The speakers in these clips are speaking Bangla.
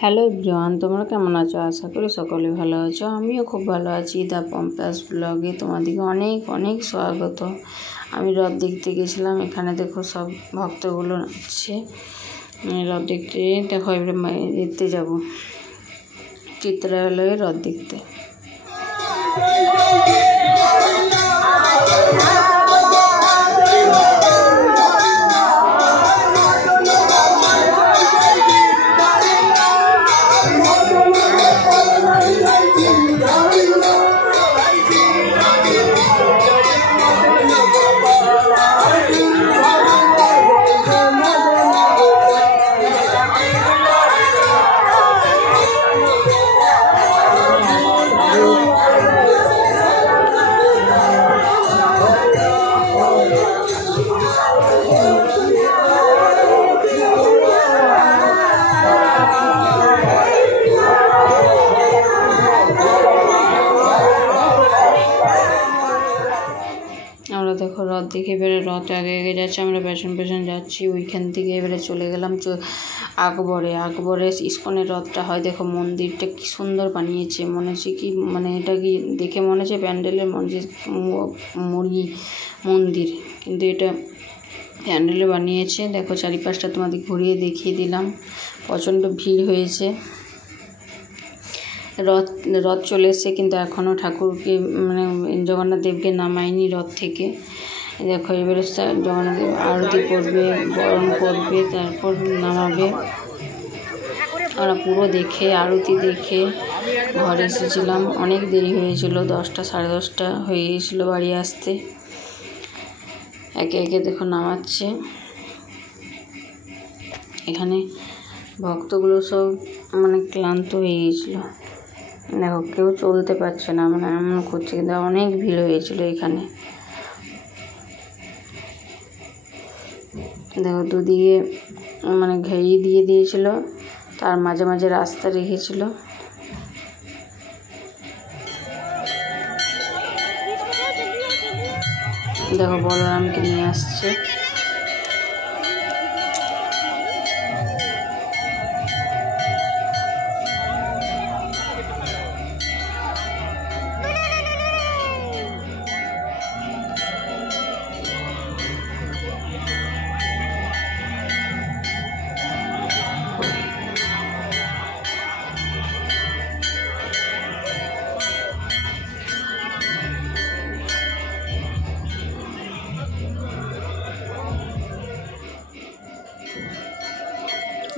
হ্যালো এভরিওয়ান, তোমরা কেমন আছো? আশা করি সকলে ভালো আছো। আমিও খুব ভালো আছি। দ্য পম্পাস ব্লগে তোমাদেরকে অনেক অনেক স্বাগত। আমি রথ দেখতে গেছিলাম। এখানে দেখো সব ভক্তগুলো নাচছে। রথ দেখতে দেখো এবারে দেখতে যাবো চিত্রালয়ে রথ দেখতে। আমরা দেখো রথ দেখে এবারে রথ আগে আগে যাচ্ছে, আমরা পেছন পেছন যাচ্ছি। ওইখান থেকে এবারে চলে গেলাম আকবরে ইস্কনের রথটা হয়। দেখো মন্দিরটা কি সুন্দর বানিয়েছে, মনে হচ্ছে কি এটা কি দেখে মনে হচ্ছে প্যান্ডেলের মন্দির, কিন্তু এটা প্যান্ডেলে বানিয়েছে। দেখো চারিপাশটা তোমাদের ঘুরিয়ে দেখিয়ে দিলাম। প্রচণ্ড ভিড় হয়েছে। রথ চলে এসছে, কিন্তু এখনও ঠাকুরকে জগন্নাথ দেবকে নামায়নি রথ থেকে। দেখো এবারে জগন্নাথ দেব আরতি করবে, বরণ করবে, তারপর নামাবে। আমরা পুরো দেখে আরতি দেখে ঘরে এসেছিলাম। অনেক দেরি হয়েছিল, 10টা সাড়ে 10টা হয়ে গিয়েছিলো বাড়ি আসতে। একে একে দেখো নামাচ্ছে। এখানে ভক্তগুলো সব ক্লান্ত হয়ে গিয়েছিলো। দেখো কেউ চলতে পারছে না, এমন করছে, কিন্তু অনেক ভিড় হয়েছিল এখানে। দেখো দুদিকে ঘেরিয়ে দিয়ে দিয়েছিল, তার মাঝে মাঝে রাস্তা রেখেছিল। দেখো বলরামকে নিয়ে আসছে।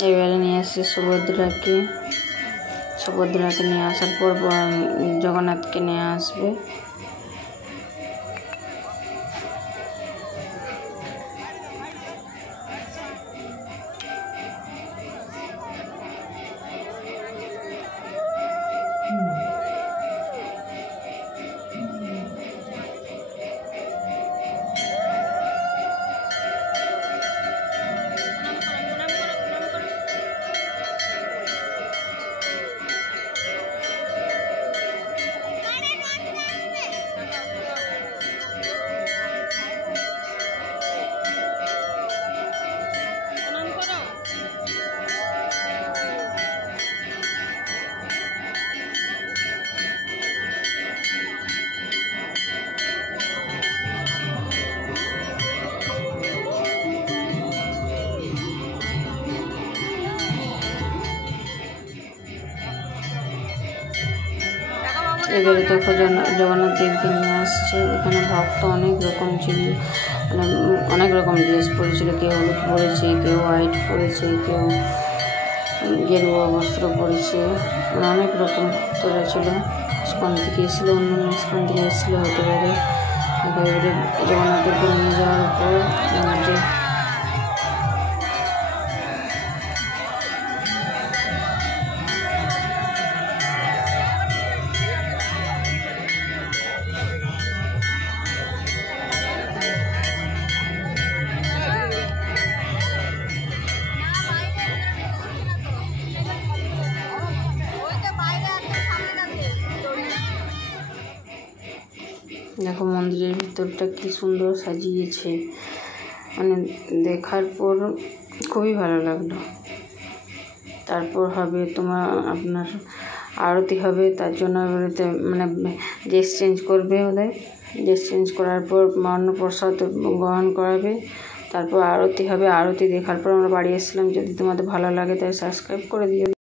এবারে নিয়ে আসছে সুভদ্রাকে নিয়ে আসার পর জগন্নাথকে নিয়ে আসবে। এবারে দেখো জগন্নাথ দেবকে নিয়ে আসছে। এখানে ভক্ত অনেক রকম ছিল, অনেক রকম ড্রেস পরেছিল। কেউ হলুদ পরেছে, কেউ হোয়াইট পরেছে, কেউ গেরুয়া বস্ত্র পরেছে। অনেক রকম ভক্তরা ছিল। ইস্কন থেকে এসেছিল, অন্য ইস্কন থেকে এসেছিল হতে পারে। এবারে জগন্নাথ দেবকে নিয়ে যাওয়ার পর দেখো মন্দিরের ভিতরটা কি সুন্দর সাজিয়েছে, দেখার পর খুবই ভালো লাগলো। তারপর হবে তোমার আপনার আরতি হবে, তার জন্য মানে ড্রেস চেঞ্জ করবে ওদের, ড্রেস চেঞ্জ করার পর অন্নপ্রসাদ গ্রহণ করাবে, তারপর আরতি হবে। আরতি দেখার পর আমরা বাড়ি এসেছিলাম। যদি তোমাদের ভালো লাগে তাহলে সাবস্ক্রাইব করে দিও।